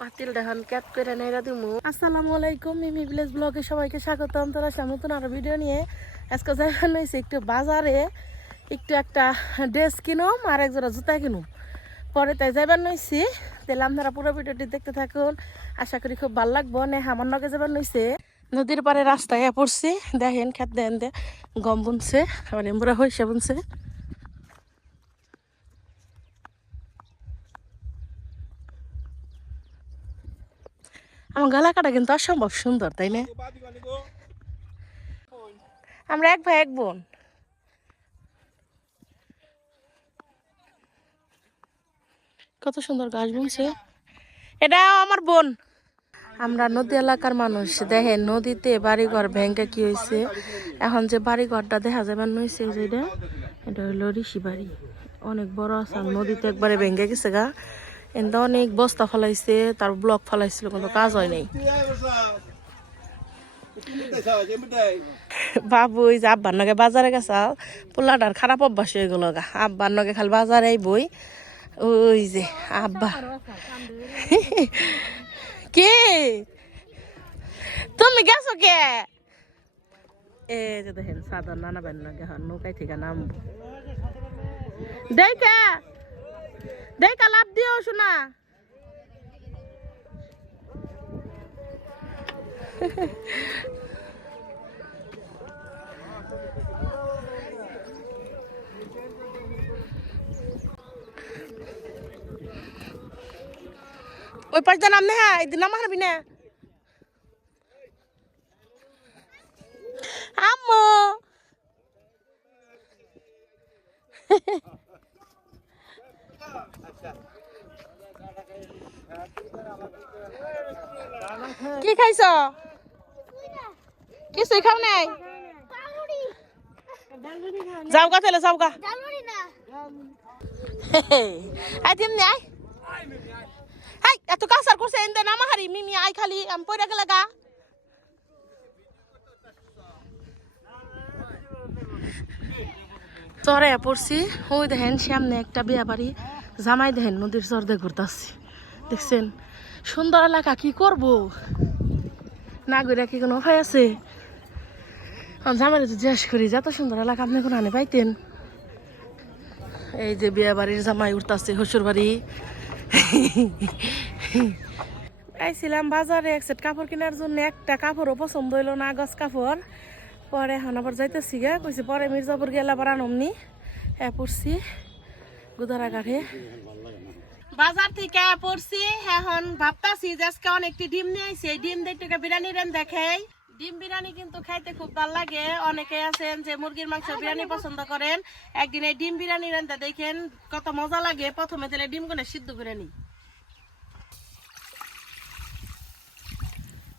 পাতিল দেখান ক্যাট করে নেড়া দিমু। আসসালামু আলাইকুম, মিমি ভিলেজ ব্লগে সবাইকে স্বাগতম। তোরা নতুন আরো ভিডিও নিয়ে আজকে যাইবার হয়েছে একটু বাজারে, একটু একটা ড্রেস কিনুম আর এক জোড়া জুতা কিনুম। পরে তাই যাইবার নইছি, তাহলে আপনারা পুরো ভিডিওটি দেখতে থাকুন, আশা করি খুব ভালো লাগবো। আমার নগে যাবার নইছে নদীর পাড়ে রাস্তায় পড়ছি, দেখেন খেত দেন দে গম বুনছে, আবার এমবুরা হইসে বুনছে। আমার এলাকাটা কিন্তু অসম্ভব সুন্দর, তাই না? আমরা এক ভাই এক বোন। কত সুন্দর গাছ বুনছে, এটা আমার বোন। আমরা নদী এলাকার মানুষ, দেখেন নদীতে বাড়িঘর ভেঙে কি হয়েছে। এখন যে বাড়িঘরটা দেখা যাবে নইছে, যেটা এটা হইলো ঋষি বাড়ি, অনেক বড় আছে। নদীতে একবারে ভেঙে গেছে গা, এনটা অনেক বস্তা ফলাইছে, তার ব্লক ফলাইছিল, কোনো কাজ হয় নাই। বাবু ওই যে আব্বার নগে বাজারে গেছা, পোলাটার খারাপ অভ্যাস হয়ে গেল গা, আব্বার নগে খালি বাজারে বই। ওই যে আব্বা কে তুমি গেছো কে? এ যে দেখেন সাধারণ নানা বেন নগে নৌকায় থেকে নামবো। দেখা দেখা লাভ দিও শোনা। ওই পাঁচটা নাম না, হ্যাঁ এদিন নাম হারবি না আম্মু। কি খাইছ? কিছুই খাও নাই? যাও গা তাহলে, যাও গা। আই দিম নাই, হাই এত কাসার করছে এন্দে নামা হারি মিমি আই খালি আমি পয়রা গেলে গা। চরে পড়ছি, ওই দেখেন সামনে একটা বিয়া বাড়ি, জামাই দেখেন নদীর চরদে ঘুরতাছি, দেখছেন সুন্দর এলাকা। কি করব না ঘুরে কি কোনো উপায় আছে? জামাই তো জিজ্ঞেস করি, যত সুন্দর এলাকা আপনি কোনো আনে পাইতেন। এই যে বিয়া বাড়ির জামাই উঠতাছে শ্বশুর বাড়ি। আইছিলাম বাজারে এক সেট কাপড় কেনার জন্য, একটা কাপড়ও পছন্দ হইলো না, গছ কাপড়। পরে এখন আবার যাইতেছি গা, কইছি পরে মির্জাপুর গেলে আবার আনমনি। হ্যাঁ পড়ছি গুদারাঘাটে বাজার থেকে পড়ছি। এখন ভাবতাছি যে আজকে অনেকটি ডিম নিয়ে আইছি, এই ডিম দেখতে বিরিয়ানি রান দেখাই। ডিম বিরিয়ানি কিন্তু খাইতে খুব ভালো লাগে, অনেকে আছেন যে মুরগির মাংস বিরিয়ানি পছন্দ করেন। একদিন এই ডিম বিরিয়ানি রান্না দেখেন কত মজা লাগে। প্রথমে তাহলে ডিম গুলো সিদ্ধ করে নি,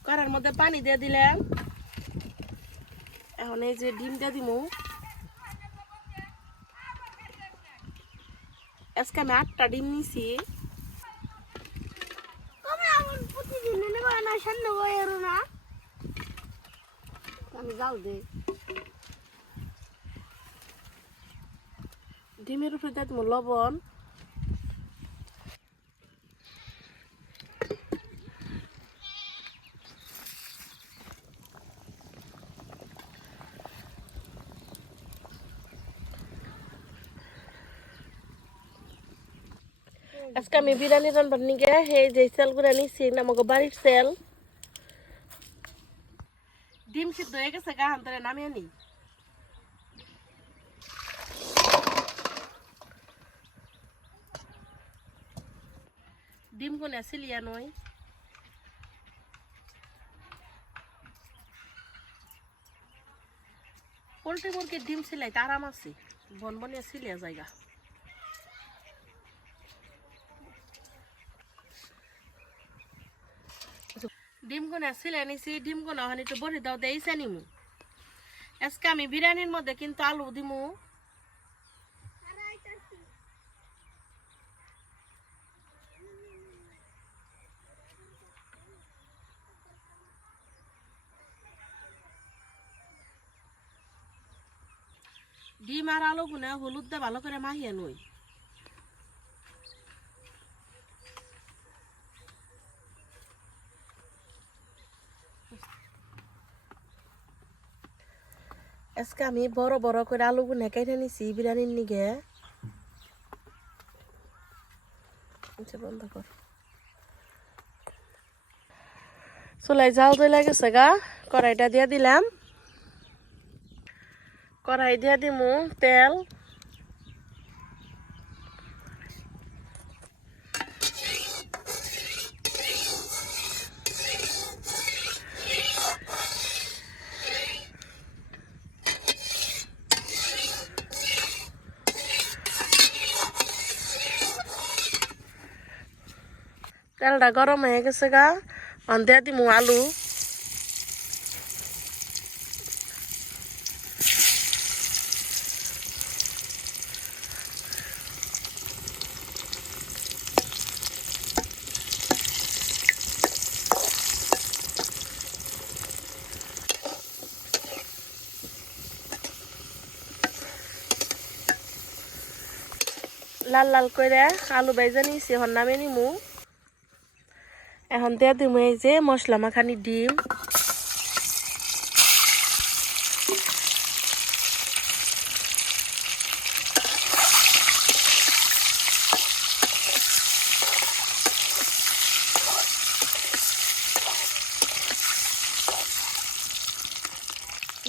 কড়ার মধ্যে পানি দিয়ে দিলাম। এখন এই যে ডিমটা দিমু, আজকে আমি 8টা ডিম নিছি। ডিমের উপরে দিয়ে দিমু লবণ, আজকে আমি বিরিয়ানি রান্নার নিগে এই যে সেলগুলো নিচ্ছি, আমাকে বাড়ির সেল। ডিম সিদ্ধ হয়ে গেছে গা, হান্তরে নামিয়ে নি। ডিম কোনে সিলিয়া নয়, পোল্ট্রি মুরগির ডিম সিলাই আরাম আছে, বন বনিয়া সিলিয়া জায়গা। ডিম কোনা সিলাই নিছি, ডিম কোনা ওখানে একটু বড়ি দাও দিয়েছে নিমু। আজকে আমি বিরিয়ানির মধ্যে কিন্তু আলু দিমু। ডিম আর আলু গুনে হলুদ দিয়ে ভালো করে মাখিয়ে নই। আজকে আমি বড় বড় করে আলু গুনে কেটে নিছি বিরিয়ানির নিগে। বন্ধ কর। চুলাই জাল দিয়ে গেছে গা, কড়াইটা দিয়ে দিলাম। কড়াই দিয়ে দিমু তেল। তেলটা গরম হয়ে গেছে গা, দিয়ে দিমু আলু। লাল লাল করে আলু বেজে নিয়েছি, এখন নামে নিমু। এখন দিয়ে দিমু এই যে মশলা মাখানি ডিম।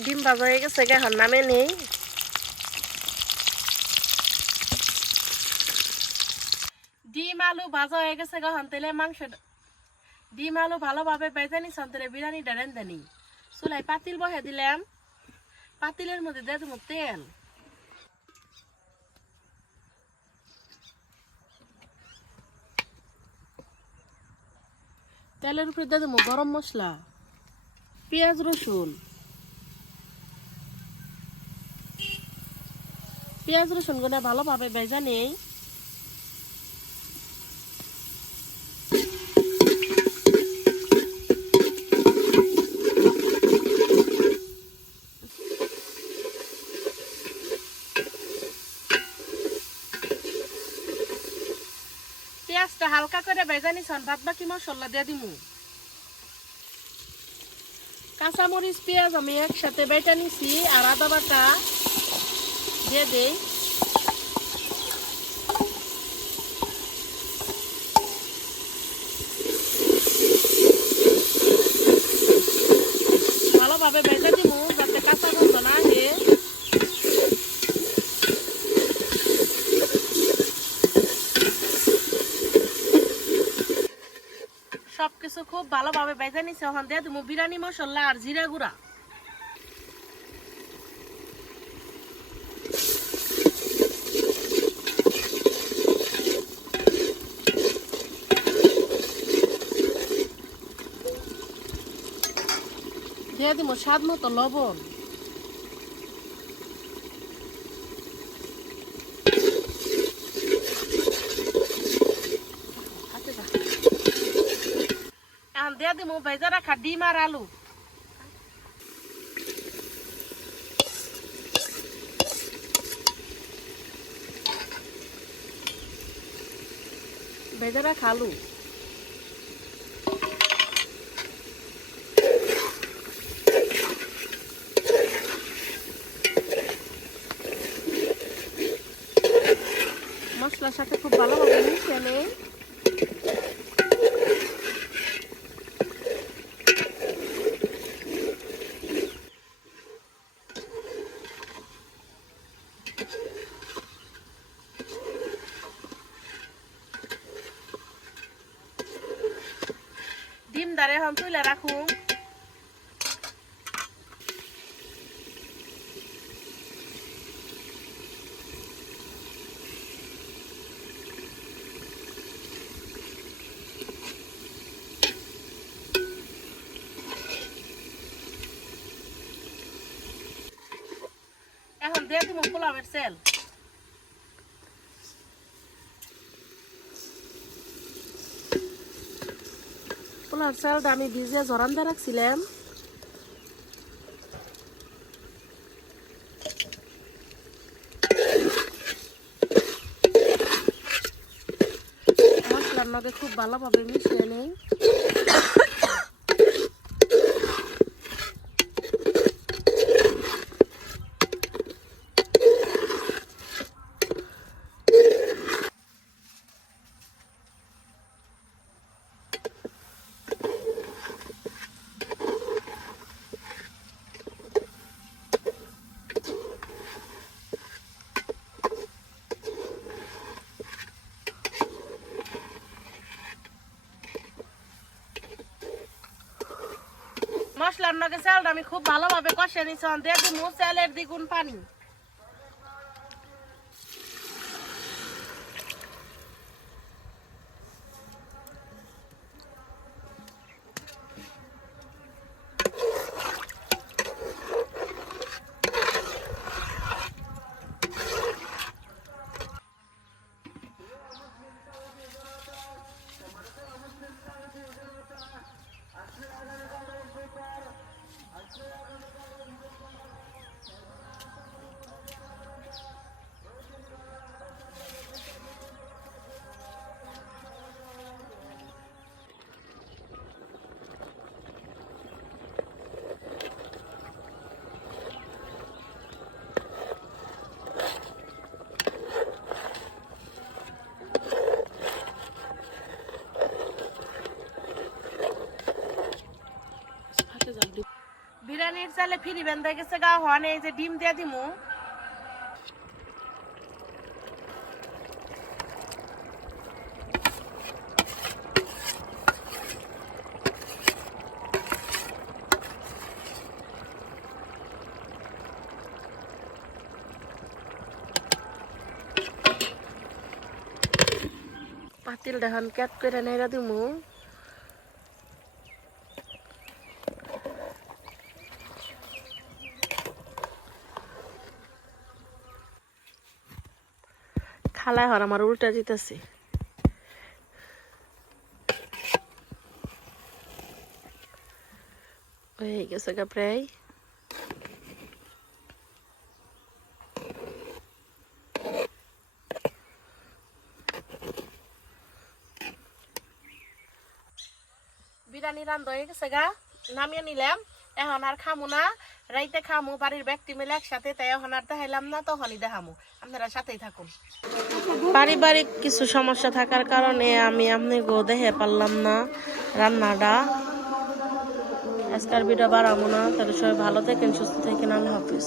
ডিম ভাজা হয়ে গেছে, এখন নামে নেই। ডিম আলু ভাজা হয়ে গেছে, এখন তেলে মাংস ডিম আলু ভালোভাবে বেজে নিছি, তেলে বিরিয়ানি ডারেন দেনি। চুলাই পাতিল বহে দিলাম, পাতিলের মধ্যে দিয়ে দেবো তেল। তেলের উপরে দিয়ে দেবো গরম মশলা, পেঁয়াজ রসুন। পেঁয়াজ রসুন গুলো ভালোভাবে ভেজে নেই। পেঁয়াজটা হালকা করে ভেজে নিছি, বাদ বাকি মশলা দিয়ে দিমু। কাঁচামরিচ পেঁয়াজ আমি একসাথে বেটে নিছি, আর আদা বাটা দিয়ে দেই। ভালোভাবে ভেজে দিমু যাতে কাঁচা গন্ধ না আসে। সবকিছু খুব ভালোভাবে ভেজে নিছি, এখন দিয়ে দিমু বিরিয়ানি মশলা আর জিরা গুঁড়া। দিয়ে দিমু স্বাদ মতো লবণ। এখন দিয়ে দিমু ভেজে রাখা ডিম আর আলু। ভেজে রাখা আলু। মশলার সাথে খুব ভালোভাবে মিশিয়ে নেই। ডিম দারে এখন তুলে রাখুন। এখন দিয়ে দিব পোলাওয়ের তেল। পোলাওর চালটা আমি ভিজিয়ে জরান দিয়ে রাখছিলাম। লগে খুব ভালোভাবে মিশিয়ে নেই। মশলার নগে চালটা আমি খুব ভালোভাবে কষে নিছি, দিয়ে দিমু চালের দ্বিগুণ পানি। বিরিয়ানির চালে ফিরি বেঁধে গেছে গা হন, এই যে ডিম দিয়ে দিমু। পাতিল দেখুন ক্যাট করে নেড়া দিমু। খালায় হর আমার উল্টা দিতেছি। হয়ে গেছে গা প্রায়। বিরিয়ানি রান্না হয়ে গেছে গা, নামিয়ে নিলাম। এখন আর খামু না, রাইতে খামু বাড়ির ব্যক্তি মিলে একসাথে, তাই এখন আর দেখাইলাম না, তখনই দেখামু। আপনারা সাথেই থাকুন। পারিবারিক কিছু সমস্যা থাকার কারণে আমি আপনি গো দেখে পারলাম না রান্নাটা। আজকাল ভিডিও বাড়াবো না, তাহলে সবাই ভালো থাকেন, সুস্থ থাকেন, আল্লাহ হাফিজ।